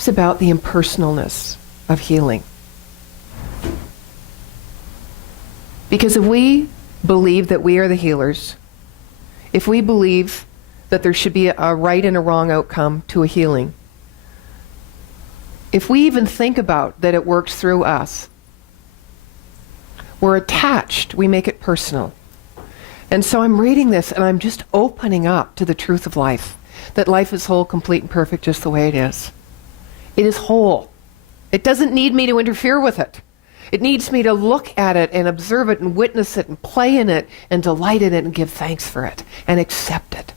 talks about the impersonalness of healing. Because if we believe that we are the healers, if we believe that there should be a right and a wrong outcome to a healing, if we even think about that it works through us, we're attached, we make it personal. And so I'm reading this and I'm just opening up to the truth of life, that life is whole, complete, and perfect just the way it is. It is whole. It doesn't need me to interfere with it. It needs me to look at it and observe it and witness it and play in it and delight in it and give thanks for it and accept it.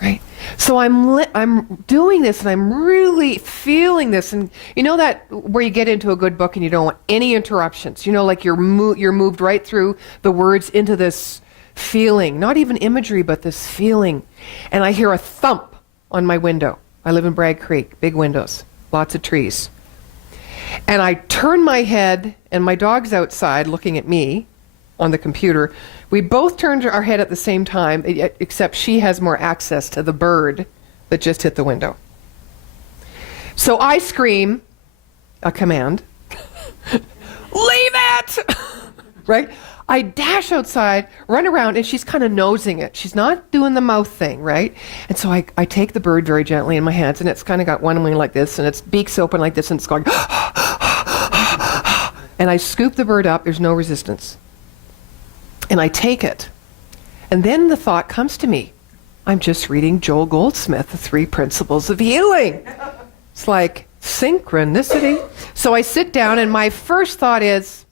Right? So I'm doing this and I'm really feeling this. And you know that where you get into a good book and you don't want any interruptions. You know, like you're moved right through the words into this feeling. Not even imagery, but this feeling. And I hear a thump on my window. I live in Bragg Creek. Big windows. Lots of trees. And I turn my head, and my dog's outside looking at me on the computer. We both turned our head at the same time, except she has more access to the bird that just hit the window. So I scream a command, leave it! Right? I dash outside, run around, and she's kind of nosing it. She's not doing the mouth thing, right? And so I take the bird very gently in my hands, and it's kind of got one wing like this, and its beak's open like this, and it's going, and I scoop the bird up. There's no resistance. And I take it. And then the thought comes to me, I'm just reading Joel Goldsmith, The 3 Principles of Healing. It's like synchronicity. So I sit down, and my first thought is,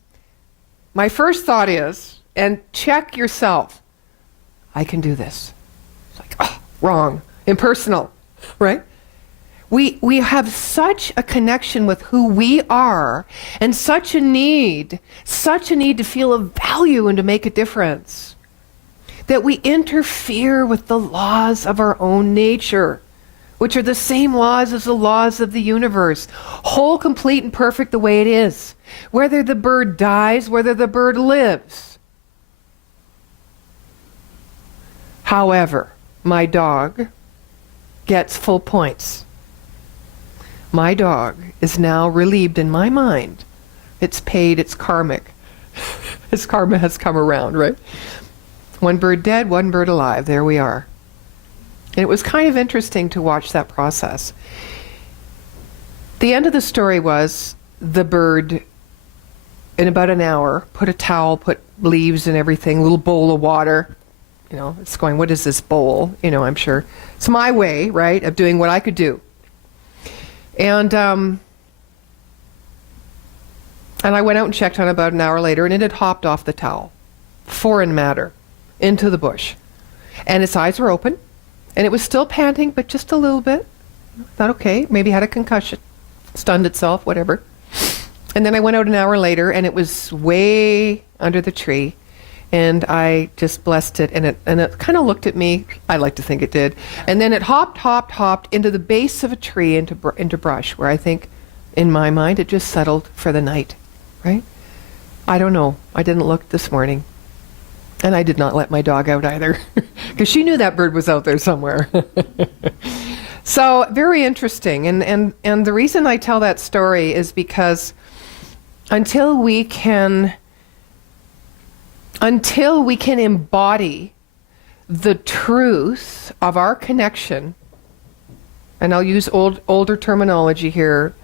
and check yourself, I can do this. It's like, oh, wrong, impersonal, right? We have such a connection with who we are and such a need to feel of value and to make a difference that we interfere with the laws of our own nature, which are the same laws as the laws of the universe, whole, complete, and perfect the way it is. Whether the bird dies, whether the bird lives. However, my dog gets full points. My dog is now relieved in my mind. It's paid, it's karmic. Its karma has come around, right? One bird dead, one bird alive. There we are. And it was kind of interesting to watch that process. The end of the story was the bird, in about an hour, put a towel, put leaves and everything, a little bowl of water. You know, it's going, what is this bowl? You know, I'm sure. It's my way, right, of doing what I could do. And I went out and checked on it about an hour later, and it had hopped off the towel, foreign matter, into the bush. And its eyes were open, and it was still panting, but just a little bit. I thought, okay, maybe had a concussion, stunned itself, whatever. And then I went out an hour later, and it was way under the tree, and I just blessed it, and it kind of looked at me. I like to think it did. And then it hopped into the base of a tree, into brush, where I think, in my mind, it just settled for the night, right? I don't know. I didn't look this morning. And I did not let my dog out either, because she knew that bird was out there somewhere. So, very interesting. And the reason I tell that story is because until we can embody the truth of our connection, and I'll use older terminology here,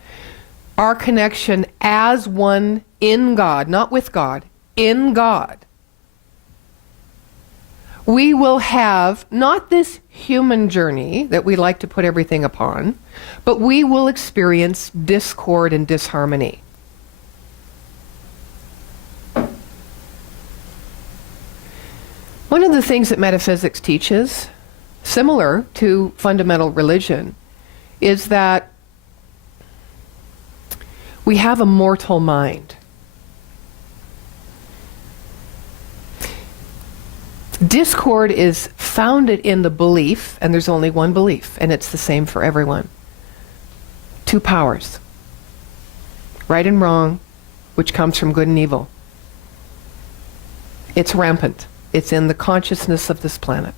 our connection as one in God, not with God, in God, we will have not this human journey that we like to put everything upon, but we will experience discord and disharmony. One of the things that metaphysics teaches, similar to fundamental religion, is that we have a mortal mind. Discord is founded in the belief, and there's only one belief, and it's the same for everyone. Two powers, right and wrong, which comes from good and evil. It's rampant. It's in the consciousness of this planet.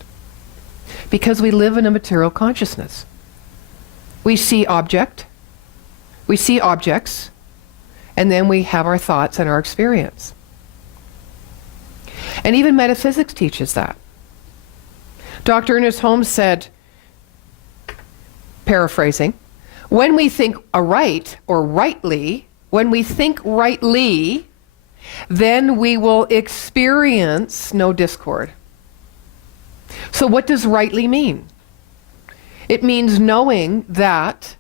Because we live in a material consciousness. We see object, We see objects, and then we have our thoughts and our experience. And even metaphysics teaches that. Dr. Ernest Holmes said, paraphrasing, when we think aright or rightly, when we think rightly, then we will experience no discord. So what does rightly mean? It means knowing that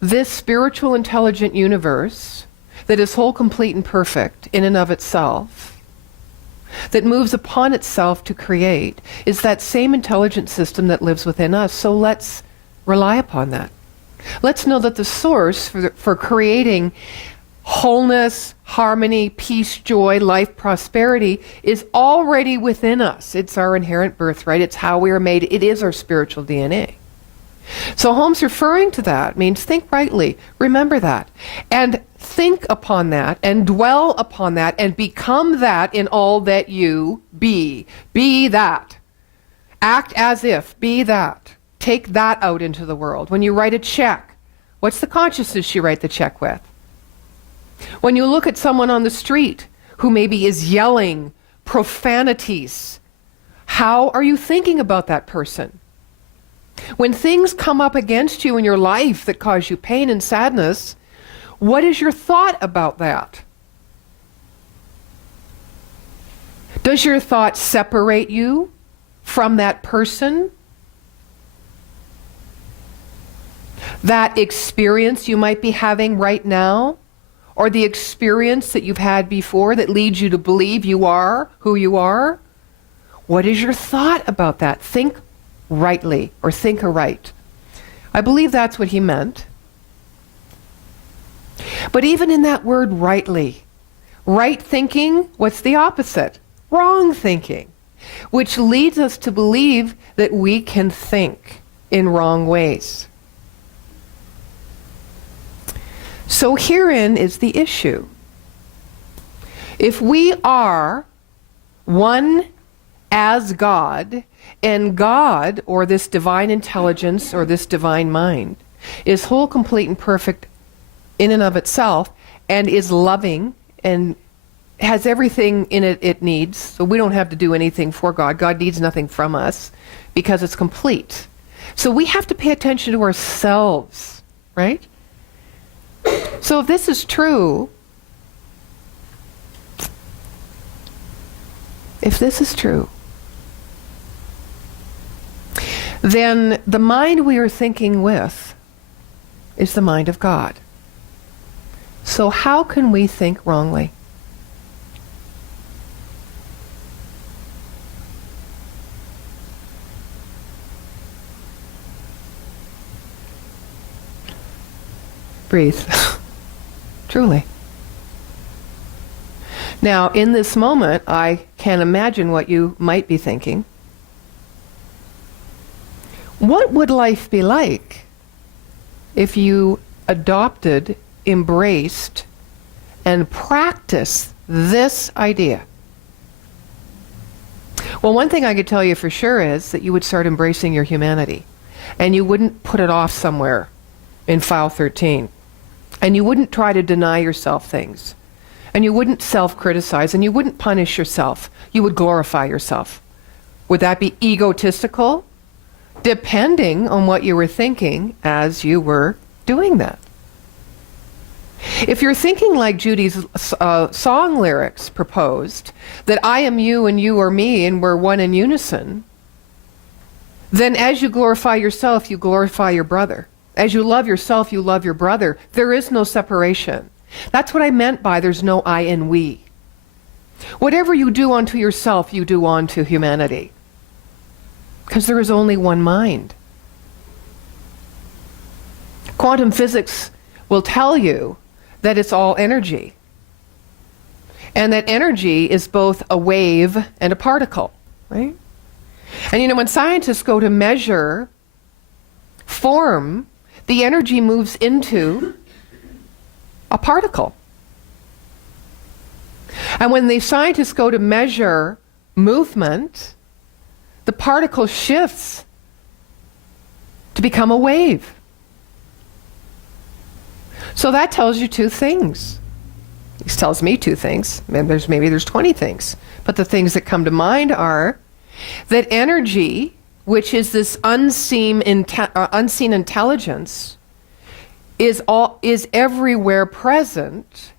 this spiritual intelligent universe that is whole, complete, and perfect in and of itself, that moves upon itself to create, is that same intelligent system that lives within us. So let's rely upon that. Let's know that the source for creating wholeness, harmony, peace, joy, life, prosperity is already within us. It's our inherent birthright. It's how we are made. It is our spiritual DNA. So Holmes referring to that means think rightly. Remember that. And think upon that and dwell upon that and become that in all that you be. Be that. Act as if. Be that. Take that out into the world. When you write a check, what's the consciousness you write the check with? When you look at someone on the street who maybe is yelling profanities, how are you thinking about that person? When things come up against you in your life that cause you pain and sadness, what is your thought about that? Does your thought separate you from that person? That experience you might be having right now? Or the experience that you've had before that leads you to believe you are who you are? What is your thought about that? Think rightly, or think aright. I believe that's what he meant. But even in that word rightly, right thinking, what's the opposite? Wrong thinking, which leads us to believe that we can think in wrong ways. So herein is the issue. If we are one as God, and God, or this divine intelligence, or this divine mind, is whole, complete, and perfect in and of itself, and is loving, and has everything in it it needs, so we don't have to do anything for God. God needs nothing from us, because it's complete. So we have to pay attention to ourselves, right? So if this is true, then the mind we are thinking with is the mind of God. So how can we think wrongly? Breathe. Truly. Now, in this moment, I can imagine what you might be thinking. What would life be like if you adopted, embraced, and practiced this idea? Well, one thing I could tell you for sure is that you would start embracing your humanity, and you wouldn't put it off somewhere in file 13. And you wouldn't try to deny yourself things. And you wouldn't self-criticize, and you wouldn't punish yourself. You would glorify yourself. Would that be egotistical? Depending on what you were thinking as you were doing that. If you're thinking like Judy's song lyrics proposed, that I am you and you are me and we're one in unison, then as you glorify yourself, you glorify your brother. As you love yourself, you love your brother. There is no separation. That's what I meant by there's no I and we. Whatever you do unto yourself, you do unto humanity. Because there is only one mind. Quantum physics will tell you that it's all energy. And that energy is both a wave and a particle, right? And you know, when scientists go to measure form, the energy moves into a particle. And when the scientists go to measure movement, the particle shifts to become a wave. So that tells you two things. It tells me two things. Maybe there's 20 things. But the things that come to mind are that energy, which is this unseen intelligence, is everywhere present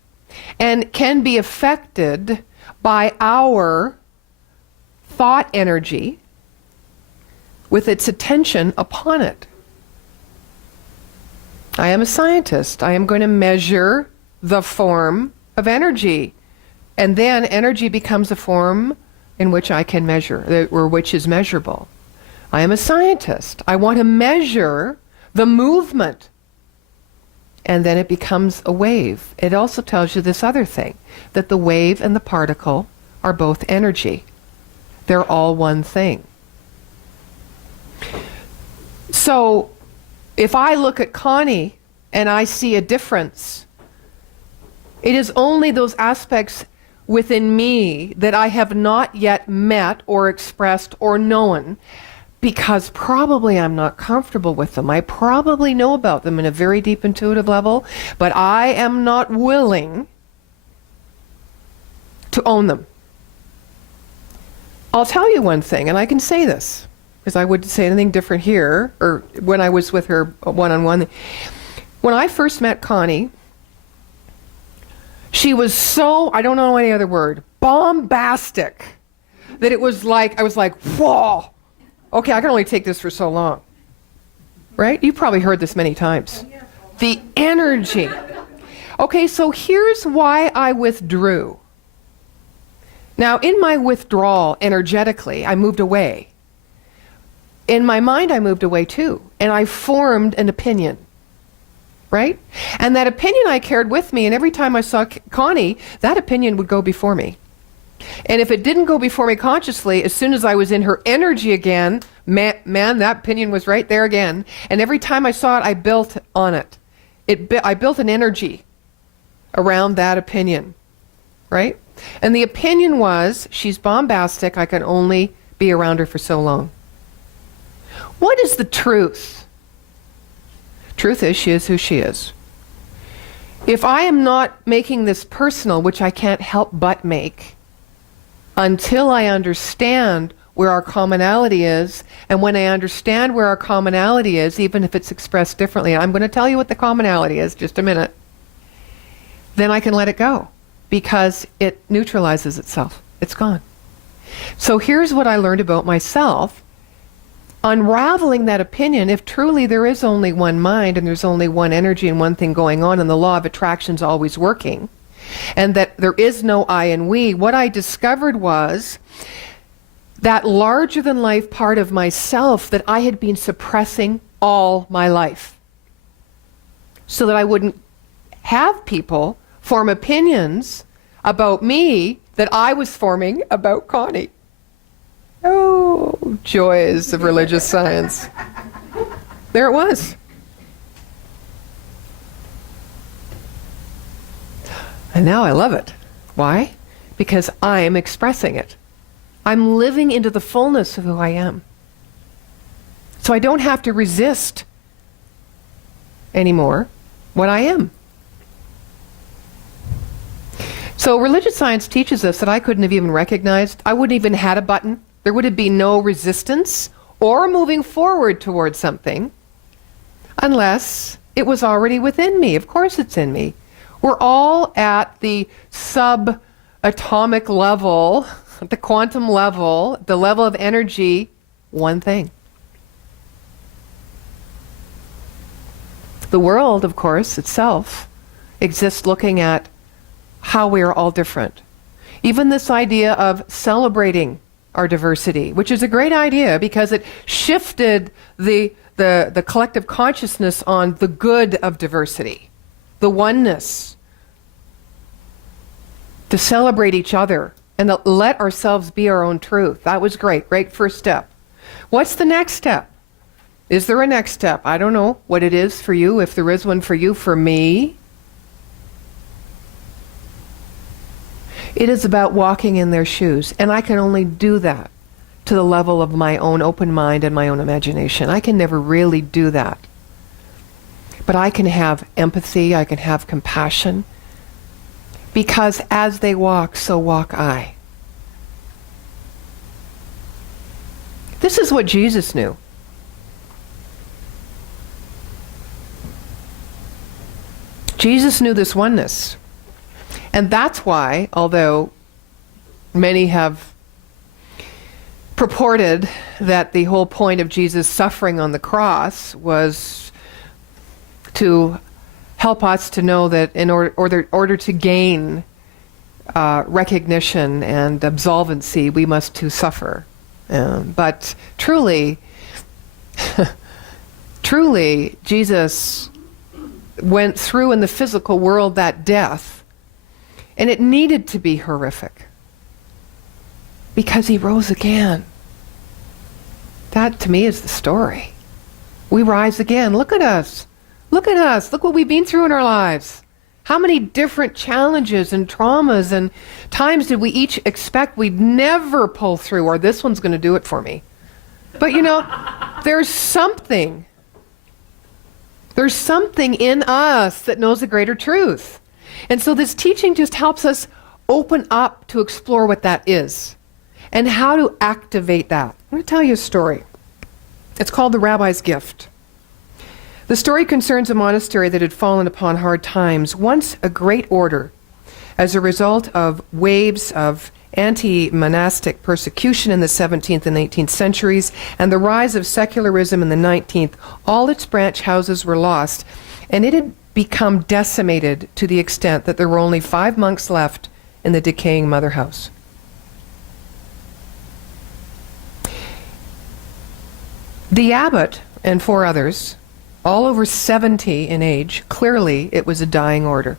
and can be affected by our thought energy with its attention upon it. I am a scientist. I am going to measure the form of energy. And then energy becomes a form in which I can measure, or which is measurable. I am a scientist. I want to measure the movement. And then it becomes a wave. It also tells you this other thing, that the wave and the particle are both energy. They're all one thing. So if I look at Connie and I see a difference, it is only those aspects within me that I have not yet met or expressed or known, because probably I'm not comfortable with them. I probably know about them in a very deep intuitive level, but I am not willing to own them. I'll tell you one thing, and I can say this, because I wouldn't say anything different here, or when I was with her one-on-one. When I first met Connie, she was so, I don't know any other word, bombastic, that it was like, I was like, whoa, okay, I can only take this for so long. Right? You've probably heard this many times. The energy. Okay, so here's why I withdrew. Now, in my withdrawal, energetically, I moved away. In my mind, I moved away too, and I formed an opinion. Right? And that opinion I carried with me, and every time I saw Connie, that opinion would go before me. And if it didn't go before me consciously, as soon as I was in her energy again, man, that opinion was right there again. And every time I saw it, I built on it. I built an energy around that opinion. Right? And the opinion was, she's bombastic, I can only be around her for so long. What is the truth? Truth is, she is who she is. If I am not making this personal, which I can't help but make, until I understand where our commonality is, and when I understand where our commonality is, even if it's expressed differently, I'm going to tell you what the commonality is, just a minute, then I can let it go, because it neutralizes itself. It's gone. So here's what I learned about myself. Unraveling that opinion, if truly there is only one mind and there's only one energy and one thing going on and the law of attraction is always working, and that there is no I and we, what I discovered was that larger than life part of myself that I had been suppressing all my life, so that I wouldn't have people form opinions about me that I was forming about Connie. Oh, joys of religious science. There it was. And now I love it. Why? Because I'm expressing it. I'm living into the fullness of who I am. So I don't have to resist anymore what I am. So religious science teaches us that I couldn't have even recognized, I wouldn't even had a button. There would have been no resistance or moving forward towards something unless it was already within me. Of course it's in me. We're all at the subatomic level, the quantum level, the level of energy, one thing. The world, of course, itself exists looking at how we are all different. Even this idea of celebrating our diversity, which is a great idea because it shifted the collective consciousness on the good of diversity, the oneness, to celebrate each other and to let ourselves be our own truth. That was great. Great first step. What's the next step? Is there a next step? I don't know what it is for you, if there is one for you. For me, it is about walking in their shoes. And I can only do that to the level of my own open mind and my own imagination. I can never really do that. But I can have empathy, I can have compassion, because as they walk, so walk I. This is what Jesus knew. Jesus knew this oneness. And that's why, although many have purported that the whole point of Jesus suffering on the cross was to help us to know that in order to gain recognition and absolvency, we must too suffer. But truly, truly, Jesus went through in the physical world that death, and it needed to be horrific because he rose again. That to me is the story. We rise again. Look at us. Look at us. Look what we've been through in our lives. How many different challenges and traumas and times did we each expect we'd never pull through, or this one's going to do it for me. But you know, there's something in us that knows a greater truth. And so this teaching just helps us open up to explore what that is and how to activate that. I'm going to tell you a story. It's called The Rabbi's Gift. The story concerns a monastery that had fallen upon hard times, once a great order, as a result of waves of anti-monastic persecution in the 17th and 18th centuries and the rise of secularism in the 19th. All its branch houses were lost, and it had become decimated to the extent that there were only 5 monks left in the decaying mother house. The abbot and 4 others, all over 70 in age, clearly it was a dying order.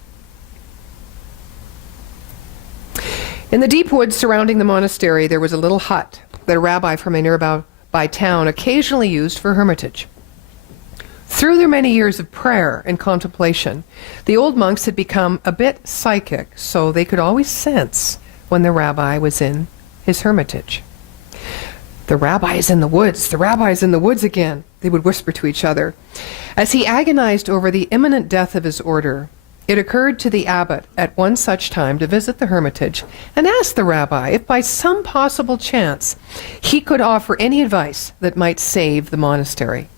In the deep woods surrounding the monastery, there was a little hut that a rabbi from a nearby town occasionally used for hermitage. Through their many years of prayer and contemplation, the old monks had become a bit psychic, so they could always sense when the rabbi was in his hermitage. "The rabbi is in the woods. The rabbi is in the woods again," they would whisper to each other. As he agonized over the imminent death of his order, it occurred to the abbot at one such time to visit the hermitage and ask the rabbi if by some possible chance he could offer any advice that might save the monastery.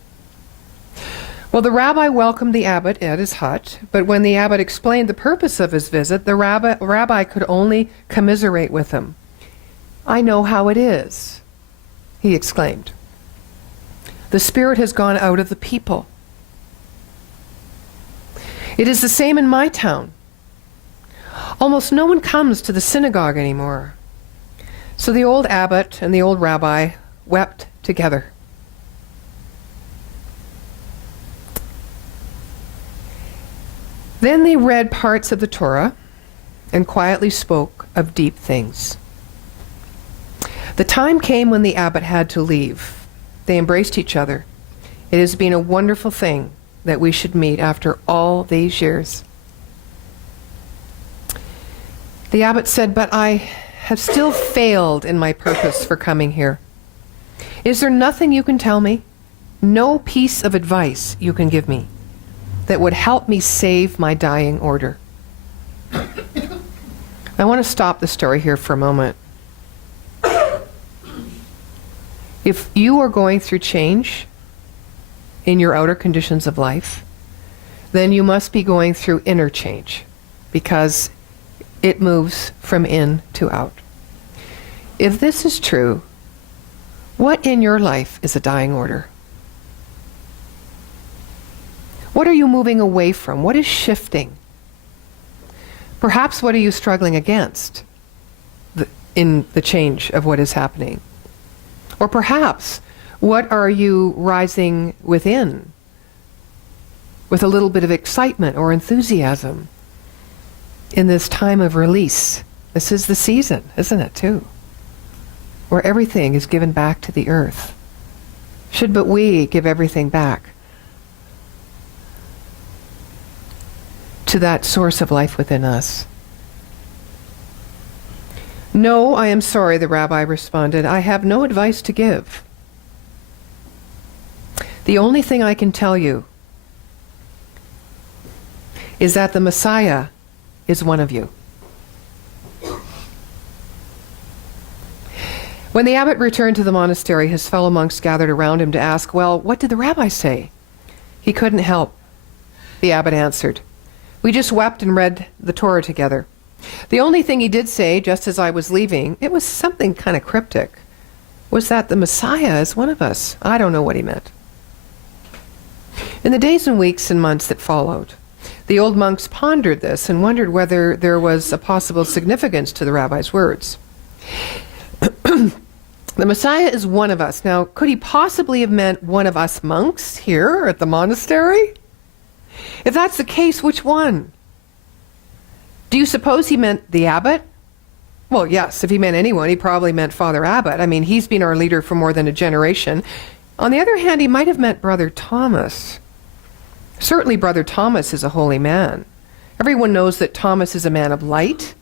Well, the rabbi welcomed the abbot at his hut, but when the abbot explained the purpose of his visit, the rabbi could only commiserate with him. "I know how it is," he exclaimed. "The spirit has gone out of the people. It is the same in my town. Almost no one comes to the synagogue anymore." So the old abbot and the old rabbi wept together. Then they read parts of the Torah and quietly spoke of deep things. The time came when the abbot had to leave. They embraced each other. "It has been a wonderful thing that we should meet after all these years." The abbot said, "But I have still failed in my purpose for coming here. Is there nothing you can tell me? No piece of advice you can give me that would help me save my dying order?" I want to stop the story here for a moment. If you are going through change in your outer conditions of life, then you must be going through inner change, because it moves from in to out. If this is true, what in your life is a dying order? What are you moving away from? What is shifting? Perhaps what are you struggling against in the change of what is happening? Or perhaps what are you rising within with a little bit of excitement or enthusiasm in this time of release? This is the season, isn't it, too? Where everything is given back to the earth. Should but we give everything back to that source of life within us. "No, I am sorry," the rabbi responded. "I have no advice to give. The only thing I can tell you is that the Messiah is one of you. When the abbot returned to the monastery, his fellow monks gathered around him to ask, well, what did the rabbi say? He couldn't help. The abbot answered, we just wept and read the Torah together. The only thing he did say, just as I was leaving, it was something kind of cryptic, was that the Messiah is one of us. I don't know what he meant. In the days and weeks and months that followed, the old monks pondered this and wondered whether there was a possible significance to the rabbi's words. The Messiah is one of us. Now, could he possibly have meant one of us monks here at the monastery? If that's the case, which one? Do you suppose he meant the abbot? Well, yes, if he meant anyone, he probably meant Father Abbot. I mean, he's been our leader for more than a generation. On the other hand, he might have meant Brother Thomas. Certainly, Brother Thomas is a holy man. Everyone knows that Thomas is a man of light.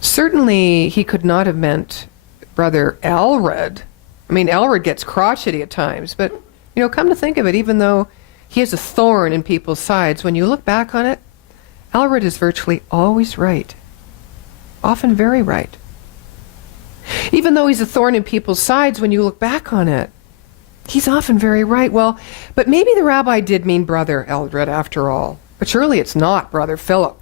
Certainly, he could not have meant Brother Elred. I mean, Elred gets crotchety at times, but, come to think of it, even though he is a thorn in people's sides, when you look back on it, Elred is virtually always right. Often very right. Even though he's a thorn in people's sides, when you look back on it, he's often very right. Well, but maybe the rabbi did mean Brother Eldred after all. But surely it's not Brother Philip.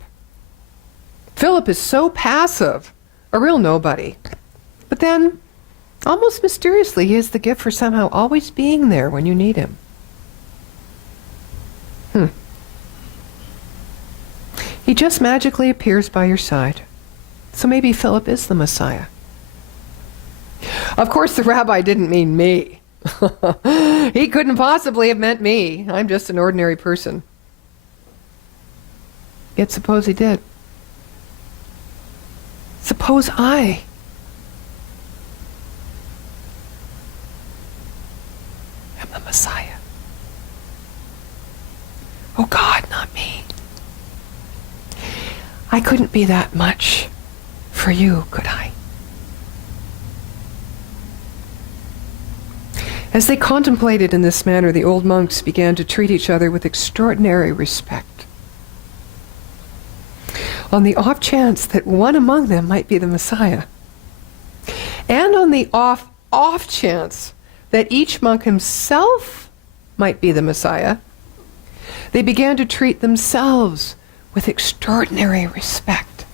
Philip is so passive, a real nobody. But then, almost mysteriously, he has the gift for somehow always being there when you need him. He just magically appears by your side. So maybe Philip is the Messiah. Of course, the rabbi didn't mean me. He couldn't possibly have meant me. I'm just an ordinary person. Yet suppose he did. Suppose I am the Messiah. Oh God, not me. I couldn't be that much for you, could I? As they contemplated in this manner, the old monks began to treat each other with extraordinary respect. On the off chance that one among them might be the Messiah, and on the off chance that each monk himself might be the Messiah, they began to treat themselves with extraordinary respect.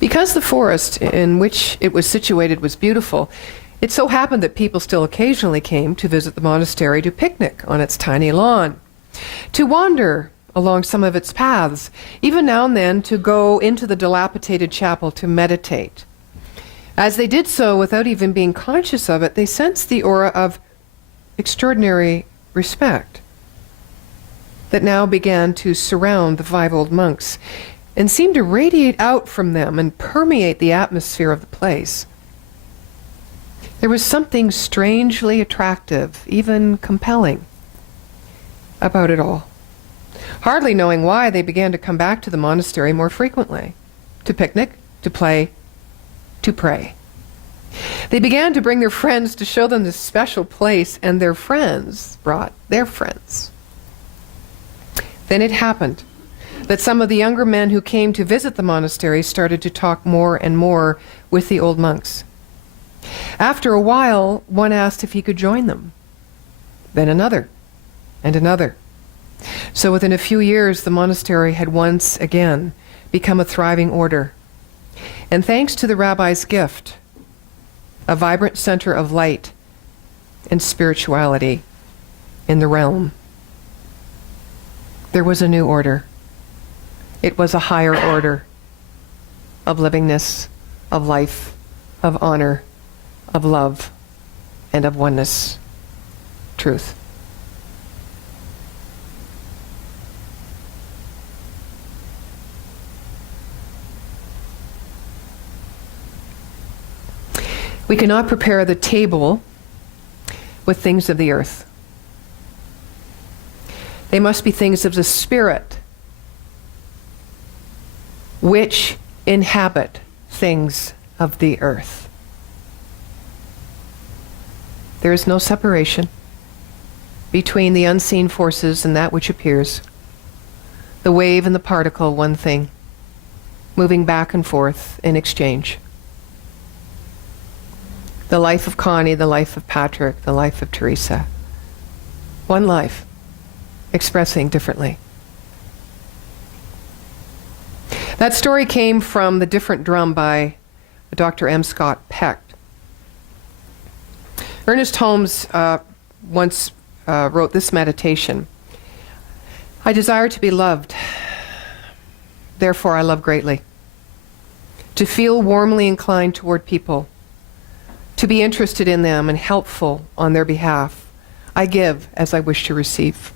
Because the forest in which it was situated was beautiful, it so happened that people still occasionally came to visit the monastery to picnic on its tiny lawn, to wander along some of its paths, even now and then to go into the dilapidated chapel to meditate. As they did so, without even being conscious of it, they sensed the aura of extraordinary respect that now began to surround the 5 old monks and seemed to radiate out from them and permeate the atmosphere of the place. There was something strangely attractive, even compelling, about it all. Hardly knowing why, they began to come back to the monastery more frequently, to picnic, to play, to pray. They began to bring their friends to show them this special place, and their friends brought their friends. Then it happened that some of the younger men who came to visit the monastery started to talk more and more with the old monks. After a while, one asked if he could join them. Then another, and another. So within a few years, the monastery had once again become a thriving order. And thanks to the rabbi's gift, a vibrant center of light and spirituality in the realm. There was a new order. It was a higher order of livingness, of life, of honor, of love, and of oneness. Truth. We cannot prepare the table with things of the earth. They must be things of the Spirit, which inhabit things of the earth. There is no separation. between the unseen forces and that which appears. The wave and the particle, one thing, moving back and forth in exchange. The life of Connie, the life of Patrick, the life of Teresa. One life, expressing differently. That story came from The Different Drum by Dr. M. Scott Peck. Ernest Holmes once wrote this meditation. I desire to be loved, therefore I love greatly. To feel warmly inclined toward people, to be interested in them and helpful on their behalf. I give as I wish to receive.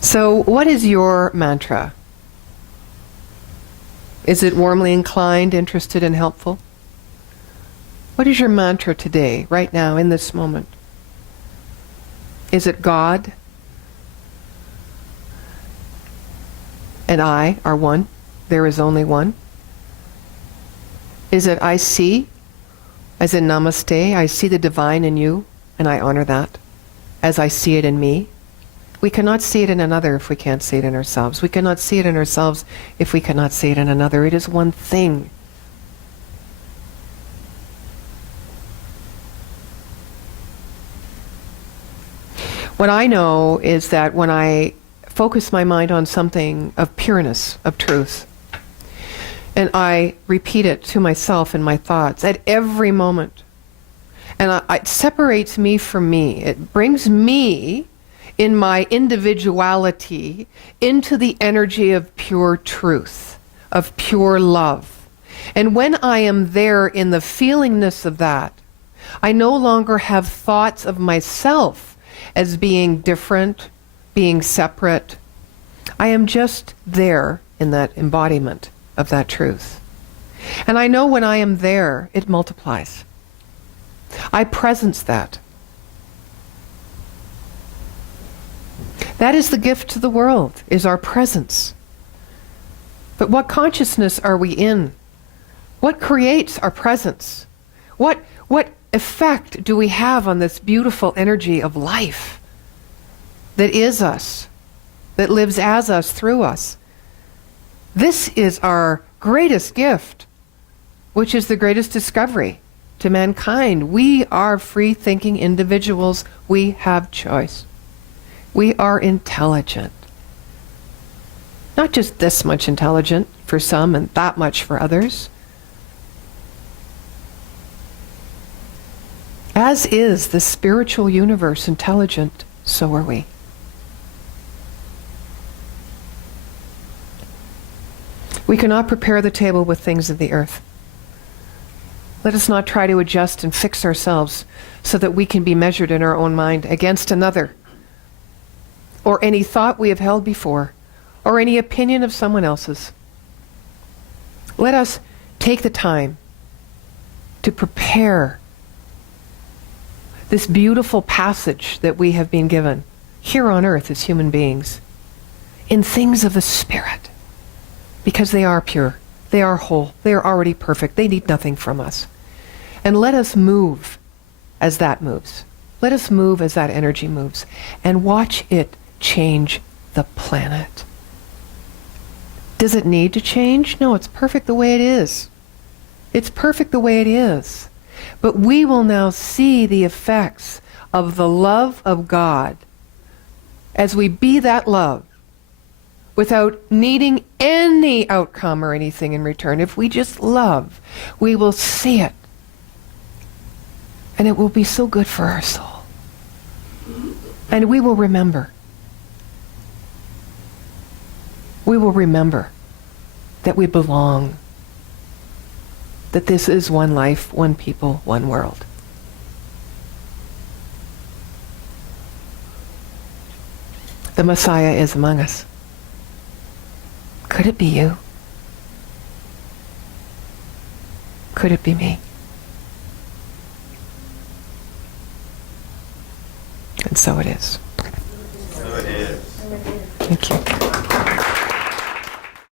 So, what is your mantra? Is it warmly inclined, interested, and helpful? What is your mantra today, right now, in this moment? Is it God and I are one? There is only one? Is it I see, as in namaste, I see the divine in you, and I honor that, as I see it in me? We cannot see it in another if we can't see it in ourselves. We cannot see it in ourselves if we cannot see it in another. It is one thing. What I know is that when I focus my mind on something of pureness, of truth, and I repeat it to myself in my thoughts at every moment, and it separates me from me. It brings me in my individuality into the energy of pure truth, of pure love. And when I am there in the feelingness of that, I no longer have thoughts of myself as being different, being separate. I am just there in that embodiment of that truth. And I know when I am there, it multiplies. I presence that. That is the gift to the world, is our presence. But what consciousness are we in? What creates our presence? What effect do we have on this beautiful energy of life that is us, that lives as us, through us? This is our greatest gift, which is the greatest discovery to mankind. We are free-thinking individuals. We have choice. We are intelligent. Not just this much intelligent for some and that much for others. As is the spiritual universe intelligent, so are we. We cannot prepare the table with things of the earth. Let us not try to adjust and fix ourselves so that we can be measured in our own mind against another, or any thought we have held before, or any opinion of someone else's. Let us take the time to prepare this beautiful passage that we have been given here on earth as human beings in things of the Spirit, because they are pure, they are whole, they are already perfect, they need nothing from us. And let us move as that moves. Let us move as that energy moves, and watch it change the planet. Does it need to change? No, it's perfect the way it is. It's perfect the way it is. But we will now see the effects of the love of God as we be that love without needing any outcome or anything in return. If we just love, we will see it. And it will be so good for our soul. And we will remember. We will remember that we belong, that this is one life, one people, one world. The Messiah is among us. Could it be you? Could it be me? And so it is. So it is. Thank you.